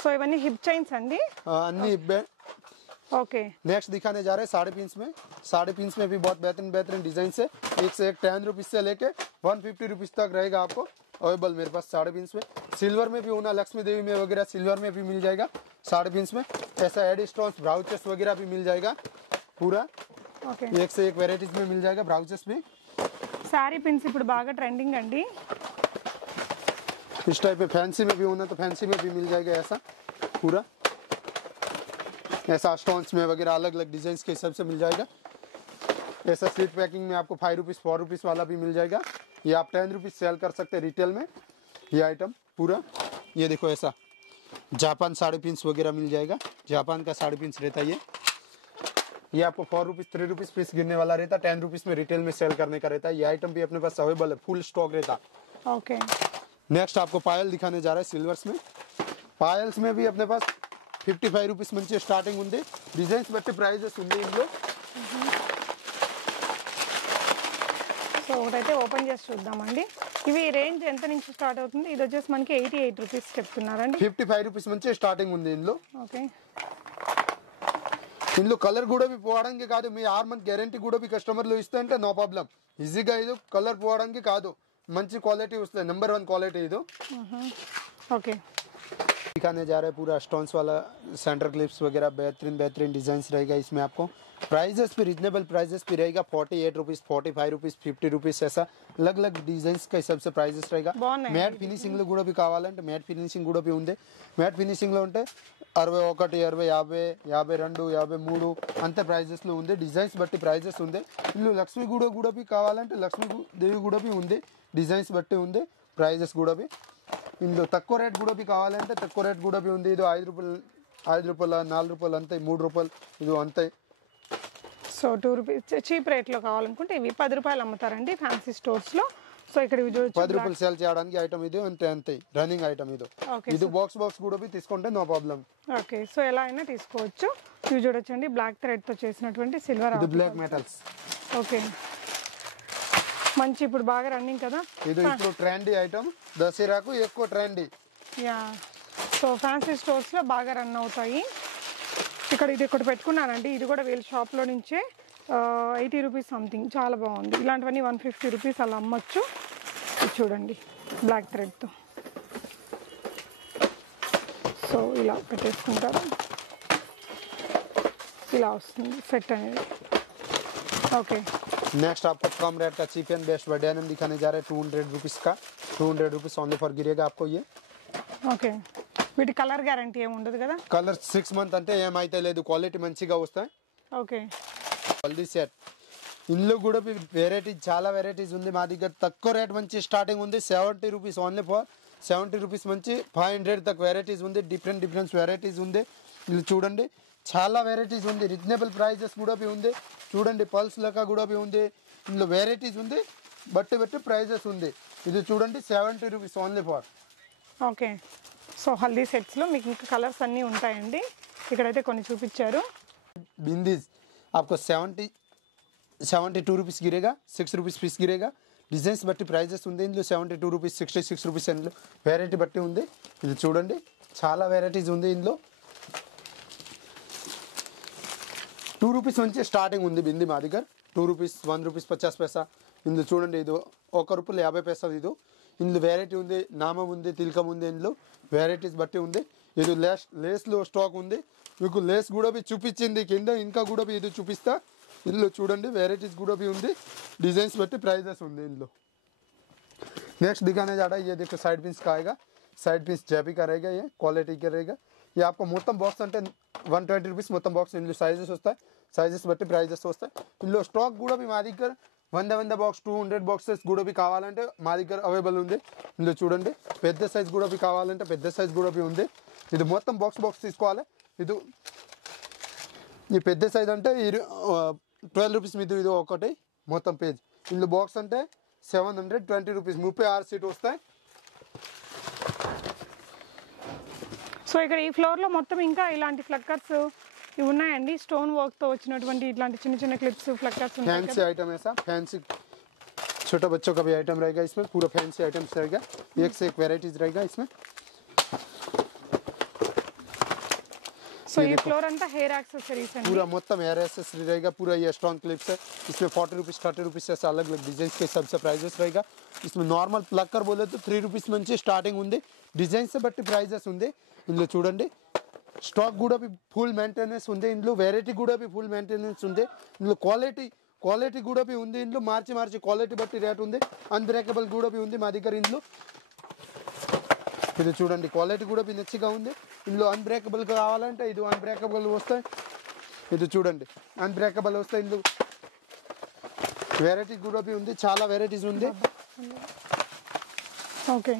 సో ఇవన్నీ హిప్ చైన్స్ అండి. अन्नी ఓకే, नेक्स्ट दिखाने जा रहे हैं साढ़े पिंस में भी बहुत बेहतरीन डिजाइन से एक से एक 10 rupees से लेके 150 rupees तक रहेगा आपको अवेलेबल मेरे पास साढ़े पिंस में. सिल्वर में भी होना लक्ष्मी देवी में वगैरह सिल्वर में भी मिल जाएगा साढ़े पिंस में. ऐसा एड स्टोन्स ब्राउचेस वगैरह भी मिल जाएगा पूरा. ఓకే, एक से एक वेराइटीज में मिल जाएगा ब्राउचेस भी. శారీ పిన్స్ ఇప్పుడు బాగా ట్రెండింగ్ అండి. इस टाइप में फैंसी में भी होना तो फैंसी में भी मिल जाएगा ऐसा पूरा. ऐसा स्टोन्स में वगैरह अलग अलग डिजाइन के हिसाब से मिल जाएगा. ऐसा स्लीट पैकिंग में आपको 5 rupees 4 rupees वाला भी मिल जाएगा. ये आप 10 rupees सेल कर सकते हैं रिटेल में. ये आइटम पूरा, ये देखो ऐसा जापान साढ़े पिंस वगैरह मिल जाएगा. जापान का साढ़े पिंस रहता है ये आपको 4 rupees 3 rupees पीस गिरने वाला रहता है. 10 rupees में रिटेल में सेल करने का रहता है. ये आइटम भी अपने पास अवेलेबल है, फुल स्टॉक रहता. ఓకే, नेक्स्ट आपको पायल दिखाने जा रहा है सिल्वर्स में. पायल्स में भी अपने पास 55 rupees మంచి స్టార్టింగ్ ఉంది. డిజైన్స్ బట్టి ప్రైజెస్ ఉంది ఇందులో. సో ఒకటైతే ఓపెన్ చేసి చూద్దామండి. ఇవి రేంజ్ ఎంత నుంచి స్టార్ట్ అవుతుంది? ఇది వచ్చేసి మనకి 88 రూపీస్ చెప్తున్నారండి. 55 rupees మంచి స్టార్టింగ్ ఉంది ఇందులో. ఓకే, ఇందులో కలర్ కూడా పోవడానికి కాదు, మీ 6 month గ్యారంటీ కూడా కస్టమర్లు ఇస్తే అంటే నో ప్రాబ్లం. ఈజీగా ఇది కలర్ పోవడానికి కాదు, మంచి క్వాలిటీ వస్తుంది. नंबर 1 क्वालिटी ఇది. ఓకే, दिखाने जा रहे हैं पूरा स्टोन्स वाला सेंटर क्लिप्स वगैरह बेहतरीन डिजाइन रहेगा. इसमें आपको प्राइजेस भी रिजनेबल प्राइजेस भी रहेगा. 48 rupees 45 rupees 50 rupees ऐसा अलग अलग डिजाइन का हिसाब से प्राइजेस रहेगा. मैट फिनिशिंग లో కూడా కావాలంటే మ్యాట్ ఫినిషింగ్ కూడా ఉంది. మ్యాట్ ఫినిషింగ్ లో ఉంటే 61 60 50 52 53 అంతే ప్రైజెస్ లో ఉంది. డిజైన్స్ బట్టి ప్రైజెస్ ఉంది. ఇందులో లక్ష్మి కూడా కావాలంటే లక్ష్మి దేవి కూడా ఉంది. డిజైన్స్ బట్టి ఉంది, ప్రైజెస్ కూడా. ఇందులో తక్కువ రేట్ కూడా కావాలంటే తక్కువ రేట్ కూడా ఉంది. ఇది 5 రూపాయలు 4 రూపాయలు అంతే, 3 రూపాయలు ఇది అంతే. సో 2 రూపీస్ చీప్ రేట్లో కావాలనుకుంటే ఇవి 10 రూపాయలు అమ్ముతారండి ఫ్యాన్సీ స్టోర్స్లో. సో ఇక్కడ ఇవి చూడొచ్చు, 10 రూపాయలు సేల్ చేయడానికి ఐటమ్ ఇది అంతే రన్నింగ్ ఐటమ్ ఇది. ఓకే, ఇది బాక్స్ కూడా తీసుకుంటే నో ప్రాబ్లం. ఓకే, సో ఎలా అయినా తీసుకోవచ్చు. ఇవి చూడొచ్చండి, బ్లాక్ థ్రెడ్తో చేసినటువంటి సిల్వర్ ఇది బ్లాక్ మెటల్స్. ఓకే, మంచి ఇప్పుడు బాగా రన్నింగ్ కదా ఇది. ఇప్పుడు ట్రెండీ ఐటమ్, దసరాకు ఎక్కువ ట్రెండీ. యా, సో ఫ్యాన్సీ స్టోర్స్లో బాగా రన్ అవుతాయి. ఇక్కడ ఇది ఒకటి పెట్టుకున్నానండి, ఇది కూడా వీళ్ళ షాప్లో నుంచే 80 రూపీస్ సంథింగ్, చాలా బాగుంది. ఇలాంటివన్నీ 150 రూపీస్ అలా అమ్మచ్చు. ఇది చూడండి బ్లాక్ థ్రెడ్తో. సో ఇలా పెట్టేసుకుంటారు, ఇలా వస్తుంది సెట్ అనేది. ఓకే, नेक्स्ट आपको कम रेट का चीप एंड बेस्ट डेनिम दिखाने जा रहे हैं. 200 rupees का 200 rupees ओनली फॉर गिरेगा आपको ये. ఓకే, వీటి కలర్ గ్యారంటీ ఏమి ఉండదు కదా? కలర్ 6 month అంటే ఏమైతే లేదు, క్వాలిటీ మంచిగా వస్తాయి. ఓకే, హల్దీ సెట్ ఇందులో కూడా వెరైటీ చాలా వెరైటీస్ ఉంది మా దగ్గర. తక్కువ రేట్ మంచి స్టార్టింగ్ ఉంది 70 rupees ఓన్లీ ఫర్ 70 rupees మంచి 500 తక్ వెరైటీస్ ఉంది. డిఫరెంట్ వెరైటీస్ ఉంది. ఇది చూడండి, చాలా వెరైటీస్ ఉంది. రీజనబుల్ ప్రైజెస్ కూడా ఉంది. చూడండి, పల్స్ లెక్క కూడా ఉంది. ఇందులో వెరైటీస్ ఉంది, బట్టి ప్రైజెస్ ఉంది. ఇది చూడండి 70 rupees only for. Okay, so haldi సెట్స్లో మీకు ఇంకా కలర్స్ అన్నీ ఉంటాయండి. ఇక్కడైతే కొన్ని చూపించారు. బిందీస్ आपको 72 రూపీస్ గిరేగా 6 రూపీస్ పీస్ గిరేగా డిజైన్స్ బట్టి ప్రైజెస్ ఉంది ఇందులో 72 రూపీస్ 66 రూపీస్ ఇందులో వెరైటీ బట్టి ఉంది ఇది చూడండి చాలా వెరైటీస్ ఉంది ఇందులో 2 రూపీస్ నుంచి స్టార్టింగ్ ఉంది బింది మా దగ్గర 2 రూపీస్ 1 రూపీస్ 50 పైసా ఇందులో చూడండి ఇది 1 రూపాయి 50 పైసా ఇది ఇందులో వెరైటీ ఉంది నామం ఉంది తిలకం ఉంది ఇందులో వెరైటీస్ బట్టి ఉంది ఇది లేస్లో స్టాక్ ఉంది మీకు లేస్ కూడా చూపించింది కింద ఇంకా కూడా ఇది చూపిస్తా ఇందులో చూడండి వెరైటీస్ కూడా भी ఉంది डिजाइन्स बट्टी प्राइजेस ఉంది ఇందులో नेक्स्ट दिखाने जा रहा है ये देखो साइड पिन्स का आएगा साइड पिन्स जैपी का रहेगा ये क्वालिटी का रहेगा ये आपको మొత్తం బాక్స్ అంటే 120 రూపీస్ మొత్తం బాక్స్ ఇందులో సైజెస్ వస్తాయి సైజెస్ బట్టి ప్రైజెస్ వస్తాయి ఇందులో స్టాక్ కూడా మా దగ్గర 100 బాక్స్ 200 బాక్సెస్ కూడా కావాలంటే మా దగ్గర అవైలబుల్ ఉంది ఇందులో చూడండి పెద్ద సైజ్ కూడా కావాలంటే పెద్ద సైజ్ కూడా ఉంది ఇది మొత్తం బాక్స్ తీసుకోవాలి ఇది ఈ పెద్ద సైజ్ అంటే 12 రూపీస్ మీద ఇది ఒకటి మొత్తం పేజ్ ఇందులో బాక్స్ అంటే 720 రూపీస్ 36 సీట్ వస్తాయి సో ఇక్కడ ఈ ఫ్లోర్ లో మొత్తం ఇంకా ఇలాంటి ఫ్లక్కర్స్ ఇవి ఉన్నాయండి స్టోన్ వర్క్ తో వచ్చినటువంటి ఇట్లాంటి చిన్న చిన్న క్లిప్స్ ఫ్లక్కర్స్ ఉంటాయి फैंसी आइटम ऐसा फैंसी छोटा बच्चों का भी आइटम रहेगा इसमें पूरा फैंसी आइटम्स रहेगा एक से एक वेराइटीज रहेगा इसमें సో ఈ ఫ్లోర్ అంతా హెయిర్ యాక్సెసరీస్ అండి पूरा మొత్తం हेयर एक्सेसरी रहेगा पूरा ये स्टोन क्लिप्स है इसमें 40 रुपीस 30 रुपीस ऐसा अलग अलग डिजाइन के हिसाब से प्राइजेस रहेगा इसमें नॉर्मल प्लक्कर बोले तो 3 रुपीस నుంచి స్టార్టింగ్ ఉంది డిజైన్స్ బట్టి ప్రైజెస్ ఉంది ఇందులో చూడండి స్టాక్ కూడా ఫుల్ మెయింటెనెన్స్ ఉంది ఇందులో వెరైటీ కూడా ఫుల్ మెయింటెనెన్స్ ఉంది ఇందులో క్వాలిటీ కూడా ఉంది ఇందులో మార్చి క్వాలిటీ బట్టి రేట్ ఉంది అన్బ్రేకబుల్ కూడా ఉంది మా దగ్గర ఇందులో ఇది చూడండి క్వాలిటీ కూడా మంచిగా ఉంది ఇందులో అన్బ్రేకబుల్ కావాలంటే ఇది అన్బ్రేకబుల్ వస్తాయి ఇది చూడండి అన్బ్రేకబుల్ వస్తాయి ఇందులో వెరైటీ కూడా ఉంది చాలా వెరైటీస్ ఉంది ఓకే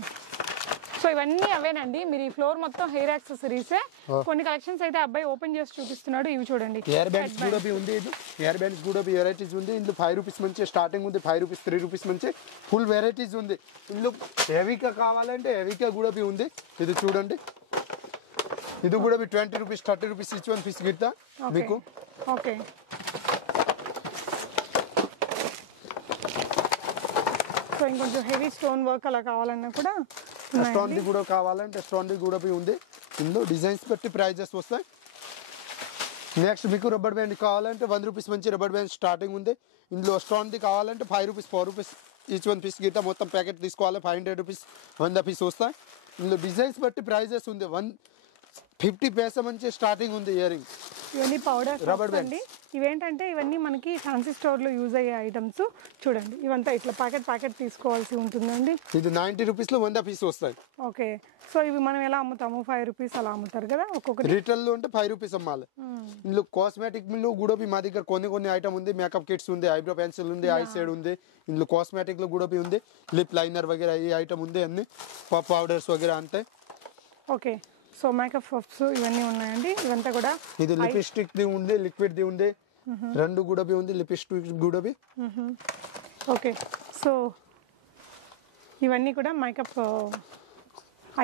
సో ఇవన్నీ అవేనండి మీరు ఈ ఫ్లోర్ మొత్తం హెయిర్ యాక్సెసరీసే కొన్ని కలెక్షన్స్ అయితే అబ్బాయి ఓపెన్ చేసి చూపిస్తున్నాడు ఇవి చూడండి హెయిర్ బ్యాండ్స్ కూడా ఉంది ఇది హెయిర్ బ్యాండ్స్ కూడా వెరైటీస్ ఉంది ఇందులో 5 రూపీస్ నుంచి స్టార్టింగ్ ఉంది 5 రూపీస్ 3 రూపీస్ నుంచి ఫుల్ వెరైటీస్ ఉంది ఇందులో హెవీగా కావాలంటే హెవీగా కూడా ఉంది ఇది చూడండి ఇది కూడా 20 rupees 30 rupees each one piece గిట్ట మీకు ఓకే సో ఇంకొంచెం హెవీ స్టోన్ వర్క్ అలా కావాలన్నా కూడా స్టోన్ ది కూడా కావాలంటే స్టోన్ ది కూడా ఉంది ఇందులో డిజైన్స్ బట్టి ప్రైజెస్ వస్తాయి నెక్స్ట్ మీకు రబ్బర్ బ్యాండ్ కావాలంటే 1 రూపీస్ నుంచి రబ్బర్ బ్యాండ్ స్టార్టింగ్ ఉంది ఇందులో స్టోన్ ది కావాలంటే 5 rupees 4 rupees each one piece గిట్ట మొత్తం ప్యాకెట్ తీసుకోవాలి 500 రూపీస్ 100 పీస్ వస్తాయి ఇందులో డిజైన్స్ బట్టి ప్రైజెస్ ఉంది 150 పైసా నుంచి స్టార్టింగ్ ఉంది ఇయర్ రింగ్ ఇవన్నీ పౌడర్ అండి ఇవేంటంటే ఇవన్నీ మనకి ఫ్యాన్సీ స్టోర్లో యూజ్ అయ్యే ఐటమ్స్ చూడండి ఇవంతా ఇట్లా ప్యాకెట్ తీసుకోవాల్సి ఉంటుందండి ఇది 90 రూపీస్లో 100 పీస్ వస్తాయి ఓకే సో ఇవి మనం ఎలా అమ్ముతాము 5 రూపీస్ అలా అమ్ముతారు కదా ఒక్కొక్కటి రిటైల్లో అంటే 5 రూపీస్ అమ్మాలి ఇందులో కాస్మెటిక్ లో కూడా మా దగ్గర కొన్ని ఐటమ్ ఉంది మేకప్ కిట్స్ ఉంది ఐబ్రో పెన్సిల్ ఉంది ఐ షేడ్ ఉంది ఇందులో కాస్మెటిక్ లో కూడా ఉంది లిప్ లైనర్ వగేరా ఈ ఐటమ్ ఉంది అన్ని పౌడర్స్ వగేరా అంతే ఓకే సో మేకప్ పఫ్స్ ఇవన్నీ ఉన్నాయండి ఇవంతా కూడా ఇది లిప్స్టిక్ ది ఉంది లిక్విడ్ ది ఉంది రెండు కూడా ఉంది లిప్స్టిక్ కూడా ఓకే సో ఇవన్నీ కూడా మేకప్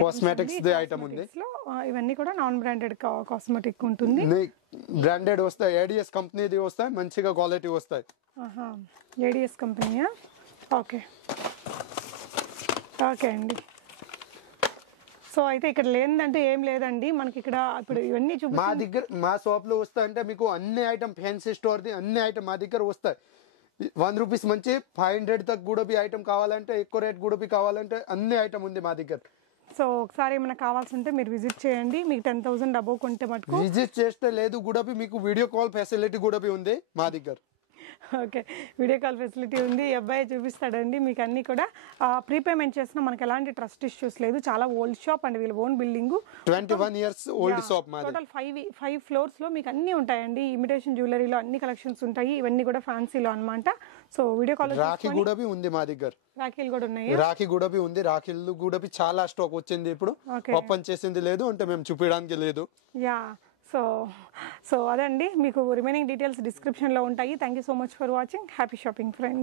కాస్మెటిక్స్ ది ఐటమ్ ఉంది ఇవన్నీ కూడా నాన్ బ్రాండెడ్ కాస్మెటిక్ ఉంటుంది బ్రాండెడ్ వస్తాయి ఏడిఎస్ కంపెనీది వస్తాయి మంచిగా క్వాలిటీ వస్తాయి ఏడిఎస్ కంపెనీయా ఓకే ఓకే అండి సో అయితే ఇక్కడ లేదంటే ఏం లేదండి మనకి ఇక్కడ ఇప్పుడు ఇవన్నీ మా దగ్గర మా షాప్ లో వస్తాయి అంటే మీకు అన్ని ఐటమ్ ఫ్యాన్సీ స్టోర్ ది అన్ని ఐటమ్ మా దగ్గర వస్తాయి 1 రూపీస్ నుంచి 500 తక్ కూడా ఐటమ్ కావాలంటే ఎక్కువ రేట్ కూడా కావాలంటే అన్ని ఐటమ్ ఉంది మా దగ్గర సో ఒకసారి ఏమైనా కావాల్సి ఉంటే మీరు విజిట్ చేయండి మీకు 10,000 అబౌవ్ కొంటే మటుకు విజిట్ చేస్తే లేదు కూడా మీకు వీడియో కాల్ ఫెసిలిటీ కూడా ఉంది మా దగ్గర ఓకే వీడియో కాల్ ఫెసిలిటీ ఉంది ఈ అబ్బాయి చూపిస్తాడండి మీకు అన్ని కూడా ప్రీపేమెంట్ చేసినా మనకి ఎలాంటి ట్రస్ట్ ఇష్యూస్ లేదు చాలా ఓల్డ్ షాప్ అండి వీళ్ళ own building 21 years old shop మాది టోటల్ 5 ఫ్లోర్స్ లో మీకు అన్ని ఉంటాయండి ఇమిటేషన్ జ్యువెలరీలో అన్ని కలెక్షన్స్ ఉంటాయి ఇవన్నీ కూడా ఫ్యాన్సీలో అన్నమాట సో వీడియో కాల్ రాఖీ కూడా ఉంది మా దగ్గర రాఖీలు కూడా ఉన్నాయి రాఖీ కూడా ఉంది రాఖీలు కూడా చాలా స్టాక్ వచ్చింది ఇప్పుడు ఓపెన్ చేసింది లేదు అంటే మేము చూపించడానికి లేదు యా సో అదండి మీకు రిమైనింగ్ డీటెయిల్స్ డిస్క్రిప్షన్లో ఉంటాయి thank you so much for watching happy shopping friends